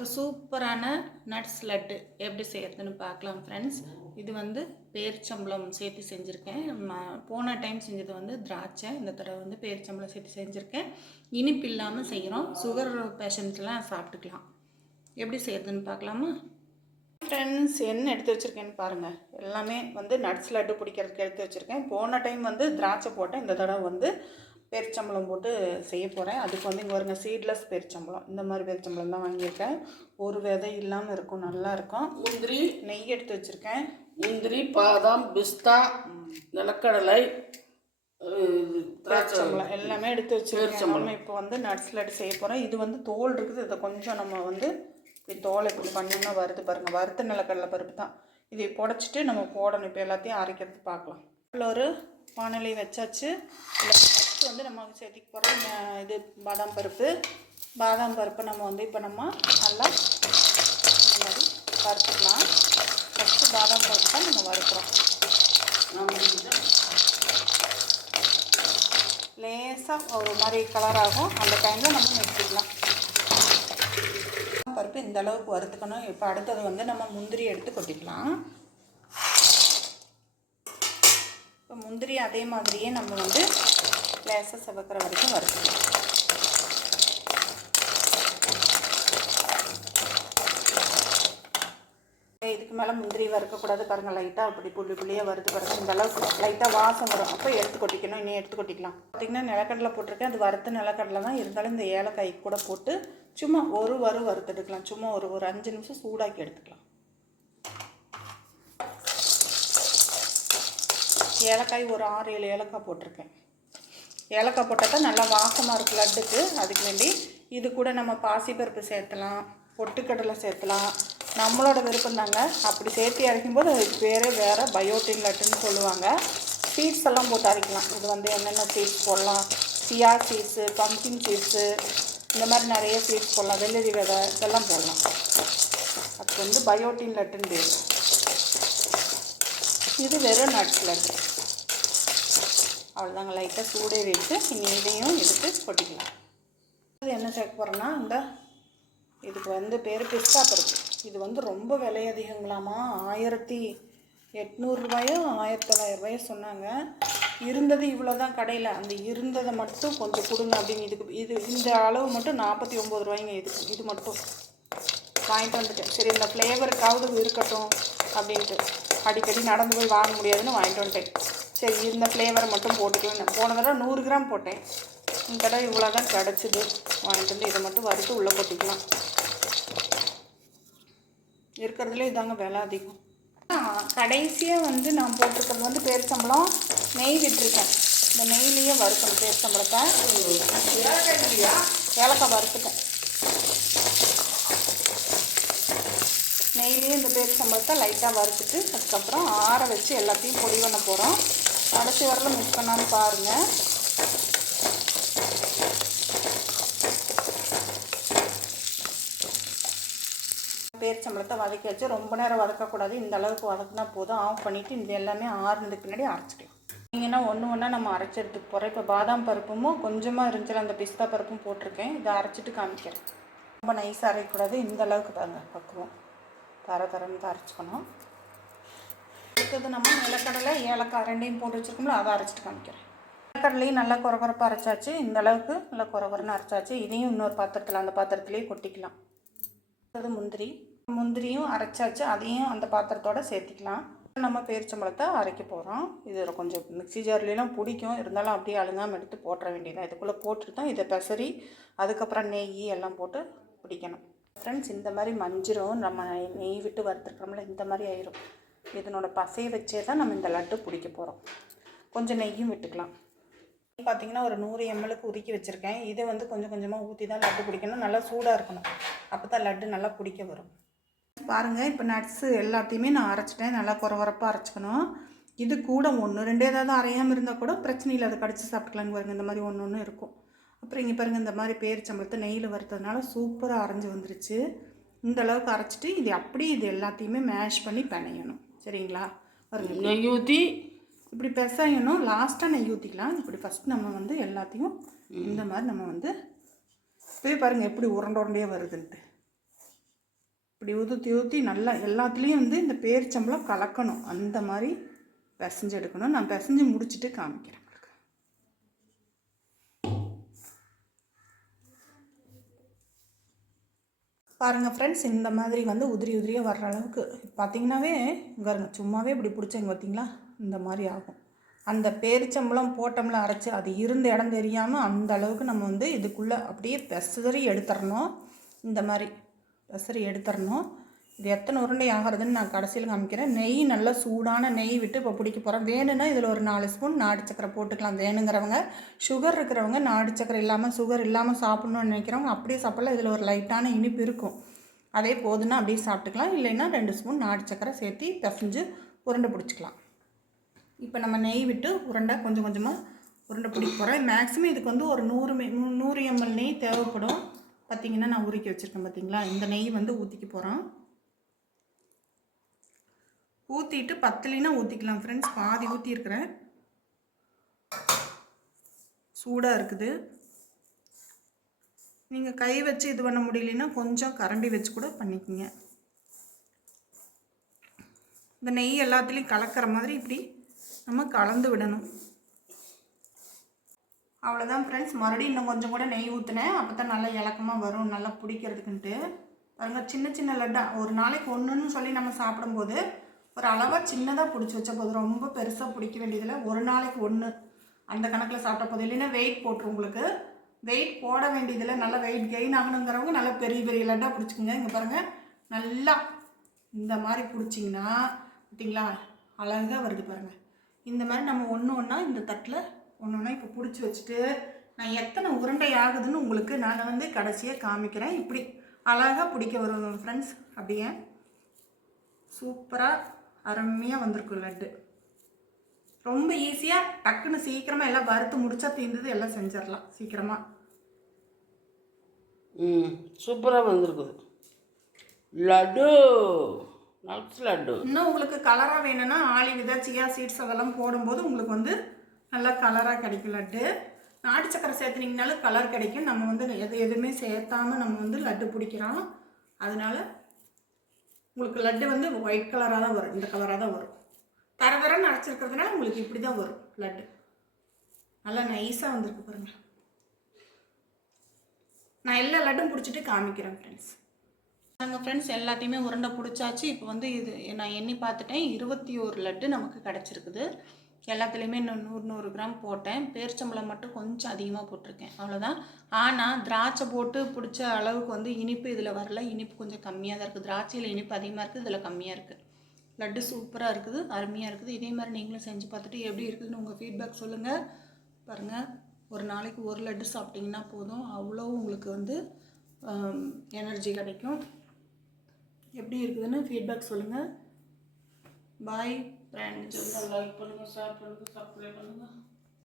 ஒரு சூப்பரான நட்ஸ் லட்டு. எப்படி செய்யறதுன்னு பார்க்கலாம் ஃப்ரெண்ட்ஸ் இது வந்து பேரிச்சம்பளம் சேர்த்து செஞ்சுருக்கேன். போன டைம் செஞ்சது வந்து திராட்சை. இந்த தடவை வந்து பேரிச்சம்பளம் சேர்த்து செஞ்சுருக்கேன். இனிப்பு இல்லாமல் செய்கிறோம் சுகர் பேஷண்ட்லாம் சாப்பிட்டுக்கலாம். எப்படி செய்யறதுன்னு பார்க்கலாமா? ஃப்ரெண்ட்ஸ் என்ன எடுத்து வச்சுருக்கேன்னு பாருங்கள் எல்லாமே வந்து நட்ஸ் லட்டு பிடிக்கிறதுக்கு எடுத்து வச்சுருக்கேன். போன டைம் வந்து திராட்சை போட்டேன். இந்த தடவை வந்து பேரிச்சம்பளம் போட்டு செய்ய போகிறேன் அதுக்கு வந்து இங்கே வருங்க சீட்லெஸ் பேரிச்சம்பளம் இந்த மாதிரி பேரிச்சம்பளம் தான் வாங்கியிருக்கேன். ஒரு விதை இல்லாமல் இருக்கும் நல்லா இருக்கும். முந்திரி. நெய் எடுத்து வச்சுருக்கேன். முந்திரி பாதாம் பிஸ்தா நிலக்கடலை அஹ், திராட்சை. பேரிச்சம்பளம் எல்லாமே எடுத்து வச்சுருக்கேன். நம்ம இப்போ வந்து நட்ஸ் லட்டு செய்ய போகிறோம் இது வந்து தோல் இருக்குது. இதை கொஞ்சம் நம்ம வந்து தோலை இப்படி பண்ணோம்னா வருது பாருங்கள் வறுத்த நிலக்கடலை பருப்பு தான். இதை புடச்சிட்டு நம்ம போடணும். இப்போ எல்லாத்தையும் அரைக்கிறது பார்க்கலாம். ஒரு வானொலி வச்சாச்சு. ஃபஸ்ட்டு வந்து நம்ம சேர்த்திக்க போகிறோம் இது பாதாம் பருப்பு. பாதாம் பருப்பு நம்ம வந்து இப்போ நம்ம நல்லா இந்த மாதிரி வறுத்துக்கலாம். ஃபஸ்ட்டு பாதாம் பருப்பு தான் நம்ம வறுக்கிறோம். லேசாக ஒரு மாதிரி கலர் ஆகும். அந்த டைமில் நம்ம நிறுத்திக்கலாம் பருப்பு இந்த அளவுக்கு வறுத்துக்கணும். இப்போ அடுத்தது வந்து நம்ம முந்திரி எடுத்து கொட்டிக்கலாம். இப்போ முந்திரி அதே மாதிரியே நம்ம வந்து லேசாக செவக்கிற வரைக்கும் வறுத்துக்கலாம் இதுக்கு மேலே முந்திரி வறுக்கக்கூடாது பாருங்கள் லைட்டாக அப்படி புள்ளி புள்ளியாக வறுத்து பாருங்க இந்த அளவுக்கு லைட்டாக வாசம் வரும் அப்போ எடுத்து கொட்டிக்கணும் இன்னும் எடுத்து கொட்டிக்கலாம் பார்த்திங்கன்னா நிலக்கடலை போட்டிருக்கேன் அது வறுத்த நிலக்கடலை தான் இருந்தாலும் இந்த ஏலக்காய் கூட போட்டு சும்மா ஒரு வறு வறுத்தெடுக்கலாம் சும்மா ஒரு ஒரு அஞ்சு நிமிஷம் சூடாக்கி எடுத்துக்கலாம் ஏலக்காய் ஒரு ஆறு ஏழு ஏலக்காய் போட்டிருக்கேன் ஏலக்காய் போட்டால் தான் நல்லா வாசமாக இருக்கும் லட்டுக்கு. அதுக்கு வேண்டி இது கூட நம்ம பாசிப்பருப்பு சேர்த்தலாம் பொட்டுக்கடலை சேர்த்தலாம். நம்மளோட விருப்பம் தாங்க. அப்படி சேர்த்து அரைக்கும்போது அதுக்கு பேரே வேறு பயோட்டின் லட்டுன்னு சொல்லுவாங்க. சீட்ஸ் எல்லாம் போட்டு அரைக்கலாம். இது வந்து என்னென்ன சீட்ஸ் போடலாம்? சியா சீட்ஸு பம்கின் சீட்ஸு இந்த மாதிரி நிறைய சீட்ஸ் போடலாம். வெள்ளரி விதை இதெல்லாம் போடலாம். அதுக்கு வந்து பயோட்டின் லட்டுன்னு பேர். இது வெறும் நட்ஸ் லட்டு. அவ்வளோதாங்க. லைட்டாக சூடே வைத்து இனி இதையும் எடுத்து கொட்டிக்கலாம். அது என்ன சேர்க்க போகிறோன்னா இந்த இதுக்கு வந்து பேர் பிஸ்தா பருப்பு. இது வந்து ரொம்ப விலை அதிகங்களாமா? ஆயிரத்தி எட்நூறுரூவாயோ ஆயிரத்தி தொள்ளாயிரரூபாயோ சொன்னாங்க. இருந்தது இவ்வளோ தான் கடையில். அந்த இருந்ததை மட்டும் கொஞ்சம் கொடுங்க அப்படின்னு இதுக்கு இது இந்த அளவு மட்டும் நாற்பத்தி ஒம்பது ரூபாய்ங்க இதுக்கு இது மட்டும். வாங்கிட்டு வந்துட்டேன். சரி இந்த ஃப்ளேவருக்காவது இருக்கட்டும் அப்படின்ட்டு. அடிக்கடி நடந்து போய் வாங்க முடியாதுன்னு வாங்கிட்டு வந்துட்டேன். சரி இந்த ஃப்ளேவரை மட்டும் போட்டுக்கலாம் போன தடவை நூறு கிராம் போட்டேன். இந்த தடவை இவ்வளோ தான் கிடச்சிது. வாங்கிட்டு வந்து இதை மட்டும் வறுத்து உள்ளே போட்டுக்கலாம். இருக்கிறதுல இதாங்க விலை அதிகம். கடைசியாக வந்து நான் போட்டிருக்கிறது வந்து பேரிச்சம்பளம் நெய் விட்டுருக்கேன். இந்த நெய்லேயே வறுக்கணும் பேரிச்சம்பளத்தை ஏலக்காய் வறுத்துட்டேன். நெய்லேயே இந்த பேரிச்சம்பழத்தை லைட்டாக வறுத்துட்டு அதுக்கப்புறம் ஆற வச்சு எல்லாத்தையும் பொடி பண்ண போகிறோம் கடைசி வரல மிக்ஸ் பண்ணாமல் பாருங்கள் பேரிச்சம்பளத்தை வதக்கி வச்சு ரொம்ப நேரம் வதக்கக்கூடாது. இந்த அளவுக்கு வதக்குனா போதும். ஆஃப் பண்ணிவிட்டு இந்த எல்லாமே ஆறுனதுக்கு பின்னாடி அரைச்சிக்கலாம். நீங்கன்னா ஒன்று ஒன்றா நம்ம அரைச்சி போகிறோம் இப்போ பாதாம் பருப்பும் கொஞ்சமாக இருந்துச்சு அந்த பிஸ்தா பருப்பும் போட்டிருக்கேன். இதை அரைச்சிட்டு காமிக்கிறேன். ரொம்ப நைஸாக அரைக்கக்கூடாது. இந்த அளவுக்கு பாருங்க பக்குவம். தர தரன்னு தான் அரைச்சிக்கணும். அடுத்தது நம்ம நிலக்கடலை ஏலக்காய் ரெண்டையும் போட்டு வச்சுருக்கோம்ல அதை அரைச்சிட்டு காமிக்கிறேன். நிலக்கடலையும் நல்லா குறகுறப்பாக அரைச்சாச்சு. இந்த அளவுக்கு நல்லா குறகுறன்னு அரைச்சாச்சு. இதையும் இன்னொரு பாத்திரத்தில் அந்த பாத்திரத்துலேயே கொட்டிக்கலாம். அடுத்தது முந்திரி. முந்திரியும் அரைச்சாச்சு. அதையும் அந்த பாத்திரத்தோட சேர்த்திக்கலாம். நம்ம பேரிச்சம்பழத்தை அரைக்க போகிறோம் இது கொஞ்சம் மிக்ஸி ஜார்லாம் பிடிக்கும். இருந்தாலும் அப்படியே அழுங்காமல் எடுத்து போட்டுற வேண்டியதான் இதுக்குள்ளே போட்டுட்டு தான் இதை பெசரி அதுக்கப்புறம் நெய் எல்லாம் போட்டு பிடிக்கணும் ஃப்ரெண்ட்ஸ் இந்த மாதிரி மஞ்சிரும் நம்ம நெய் விட்டு வறுத்துருக்கிறோம்ல இந்த மாதிரி ஆயிரும். இதனோட பசையை வச்சே தான் நம்ம இந்த லட்டு பிடிக்க போகிறோம் கொஞ்சம் நெய்யும் விட்டுக்கலாம். பார்த்தீங்கன்னா ஒரு நூறு எம்எலுக்கு உருக்கி வச்சுருக்கேன். இதை வந்து கொஞ்சம் கொஞ்சமாக ஊற்றி தான் லட்டு பிடிக்கணும். நல்லா சூடாக இருக்கணும். அப்போ தான் லட்டு நல்லா பிடிக்க வரும். பாருங்கள் இப்போ நட்ஸு எல்லாத்தையுமே நான் அரைச்சிட்டேன். நல்லா குறவரப்பாக அரைச்சிக்கணும். இது கூட ஒன்று ரெண்டு ஏதாவது அரையாமல் இருந்தால் கூட பிரச்சனை இல்லை. அதை கடிச்சு சாப்பிட்டுக்கலாங்க பாருங்கள் இந்த மாதிரி ஒன்று ஒன்று இருக்கும். அப்புறம் இங்கே பாருங்கள் இந்த மாதிரி பேரிச்சம்பழத்தை நெய்யில் வறுத்ததுனால சூப்பராக அரைஞ்சு வந்துருச்சு. இந்த அளவுக்கு அரைச்சிட்டு இது அப்படியே இது எல்லாத்தையுமே மேஷ் பண்ணி பிணையணும். சரிங்களா? பாருங்க நெய் ஊற்றி இப்படி பிசையணும். லாஸ்ட்டாக நெய் ஊற்றிக்கலாம் இப்படி ஃபஸ்ட் நம்ம வந்து எல்லாத்தையும் இந்த மாதிரி நம்ம வந்து இப்போயே பாருங்கள் எப்படி உருண்டை உருண்டையாக வருதுன்ட்டு. இப்படி ஊற்றி ஊற்றி நல்லா எல்லாத்துலேயும் வந்து இந்த பேரிச்சம்பளம் கலக்கணும். அந்த மாதிரி பிசைஞ்சு எடுக்கணும். நான் பிசைஞ்சு முடிச்சுட்டு காமிக்கிறேன். பாருங்கள் ஃப்ரெண்ட்ஸ் இந்த மாதிரி வந்து உதிரி உதிரியாக வர்ற அளவுக்கு பார்த்தீங்கன்னாவே பாருங்க சும்மாவே இப்படி பிடிச்சங்க பார்த்தீங்களா இந்த மாதிரி ஆகும். அந்த பேரிச்சம்பளம் போட்டோம்ல அரைச்சி அது இருந்த இடம் தெரியாமல் அந்த அளவுக்கு நம்ம வந்து இதுக்குள்ளே அப்படியே பெசரி எடுத்துடணும் இந்த மாதிரி பெசரி எடுத்துடணும் இது எத்தனை உருண்டை ஆகிறதுன்னு நான் கடைசியில் காமிக்கிறேன். நெய் நல்லா சூடான நெய் விட்டு இப்போ பிடிக்க போகிறோம் வேணும்னா இதில் ஒரு நாலு ஸ்பூன் நாடு சக்கரை போட்டுக்கலாம். வேணுங்கிறவங்க சுகர் இருக்கிறவங்க நாடு சக்கரை இல்லாமல் சுகர் இல்லாமல் சாப்பிட்ணுன்னு நினைக்கிறவங்க அப்படியே சாப்பிடலாம். இதில் ஒரு லைட்டான இனிப்பு இருக்கும். அதே போதுன்னா அப்படியே சாப்பிட்டுக்கலாம். இல்லைன்னா ரெண்டு ஸ்பூன் நாட்டு சக்கரை சேர்த்து பிசைஞ்சு உருண்டை பிடிச்சிக்கலாம். இப்போ நம்ம நெய் விட்டு உருண்டை கொஞ்சம் கொஞ்சமாக உருண்டை பிடிக்க போகிறேன் மேக்ஸிமம் இதுக்கு வந்து ஒரு நூறு நூறு எம்எல் நெய் தேவைப்படும். பார்த்தீங்கன்னா நான் உருக்கி வச்சுருக்கேன் பார்த்தீங்களா இந்த நெய் வந்து ஊற்றிக்க போகிறோம் ஊற்றிட்டு பத்துலினா ஊற்றிக்கலாம் ஃப்ரெண்ட்ஸ் பாதி ஊற்றிருக்கிறேன் சூடாக இருக்குது. நீங்கள் கை வச்சு இது பண்ண முடியலன்னா கொஞ்சம் கரண்டி வச்சு கூட பண்ணிக்கோங்க. இந்த நெய் எல்லாத்துலேயும் கலக்கிற மாதிரி இப்படி நம்ம கலந்து விடணும். அவ்வளோதான் ஃப்ரெண்ட்ஸ் மறுபடியும் இன்னும் கொஞ்சம் கூட நெய் ஊற்றினேன் அப்போ தான் நல்லா இலக்கமாக வரும். நல்லா பிடிக்கிறதுக்குன்ட்டு. பாருங்கள் சின்ன சின்ன லட்டா. ஒரு நாளைக்கு ஒன்றுன்னு சொல்லி நம்ம சாப்பிடும்போது ஒரு அளவாக சின்னதாக பிடிச்சி வச்ச போது ரொம்ப பெருசாக பிடிக்க வேண்டியதில்லை. ஒரு நாளைக்கு ஒன்று அந்த கணக்கில் சாப்பிட்ட போது. இல்லைன்னா வெயிட் போட்டுரும் உங்களுக்கு. வெயிட் போட வேண்டியதில்லை. நல்லா வெயிட் கெயின் ஆகணுங்கிறவங்க நல்லா பெரிய பெரிய லட்டாக பிடிச்சிக்கோங்க. இங்கே பாருங்கள் நல்லா இந்த மாதிரி பிடிச்சிங்கன்னா பார்த்தீங்களா அழகாக வருது பாருங்கள் இந்த மாதிரி நம்ம ஒன்று ஒன்றா இந்த தட்டில் ஒன்று ஒன்றா இப்போ பிடிச்சி வச்சுட்டு நான் எத்தனை உருண்டை ஆகுதுன்னு உங்களுக்கு நான் வந்து கடைசியாக காமிக்கிறேன். இப்படி அழகாக பிடிக்க வரும் ஃப்ரெண்ட்ஸ் அப்படியே. சூப்பராக அருமையாக வந்திருக்கும் லட்டு. ரொம்ப ஈஸியாக டக்குன்னு சீக்கிரமாக எல்லாம் வறுத்து முடிச்சா தீர்ந்தது எல்லாம் செஞ்சிடலாம். சீக்கிரமாக ம் சூப்பராக வந்திருக்குது. லட்டு நட்ஸ் லட்டு. இன்னும் உங்களுக்கு கலராக வேணும்னா ஆளி விதை சியா சீட்ஸ் அதெல்லாம் போடும்போது உங்களுக்கு வந்து நல்லா கலராக கிடைக்கும் லட்டு. நாட்டு சக்கரை சேர்த்துனீங்கனாலும் கலர் கிடைக்கும். நம்ம வந்து எது எதுவுமே சேர்த்தாம நம்ம வந்து லட்டு பிடிக்கிறோம். அதனால உங்களுக்கு லட்டு வந்து ஒயிட் கலராக தான் வரும். இந்த கலராக தான் வரும். தர தரன்னு அரைச்சிருக்கிறதுனால உங்களுக்கு இப்படி தான் வரும் லட்டு. நல்லா நைஸாக வந்திருக்கு பாருங்க. நான் எல்லா லட்டும் பிடிச்சிட்டு காமிக்கிறேன் ஃப்ரெண்ட்ஸ் நாங்கள் ஃப்ரெண்ட்ஸ் எல்லாத்தையுமே உருண்டை பிடிச்சாச்சு. இப்போ வந்து இது நான் எண்ணி பார்த்துட்டேன். இருபத்தி ஒரு லட்டு நமக்கு கிடச்சிருக்குது. எல்லாத்துலேயுமே இன்னும் நூறு நூறு கிராம் போட்டேன். பேரிச்சம்பளம் மட்டும் கொஞ்சம் அதிகமாக போட்டிருக்கேன். அவ்வளோதான் ஆனால் திராட்சை போட்டு பிடிச்ச அளவுக்கு வந்து இனிப்பு இதில் வரல. இனிப்பு கொஞ்சம் கம்மியாக தான் இருக்குது திராட்சையில் இனிப்பு அதிகமாக இருக்குது இதில் கம்மியாக இருக்குது லட்டு சூப்பராக இருக்குது. அருமையாக இருக்குது. இதே மாதிரி நீங்களும் செஞ்சு பார்த்துட்டு எப்படி இருக்குதுன்னு உங்கள் ஃபீட்பேக் சொல்லுங்கள் பாருங்கள் ஒரு நாளைக்கு ஒரு லட்டு சாப்பிட்டிங்கன்னா போதும். அவ்வளோ உங்களுக்கு வந்து எனர்ஜி கிடைக்கும். எப்படி இருக்குதுன்னு ஃபீட்பேக் சொல்லுங்கள் பாய் ஃப்ரெண்ட்ஸ் லைக் பண்ணுங்கள் ஷேர் பண்ணுங்கள் சப்ஸ்கிரைப் பண்ணுங்கள்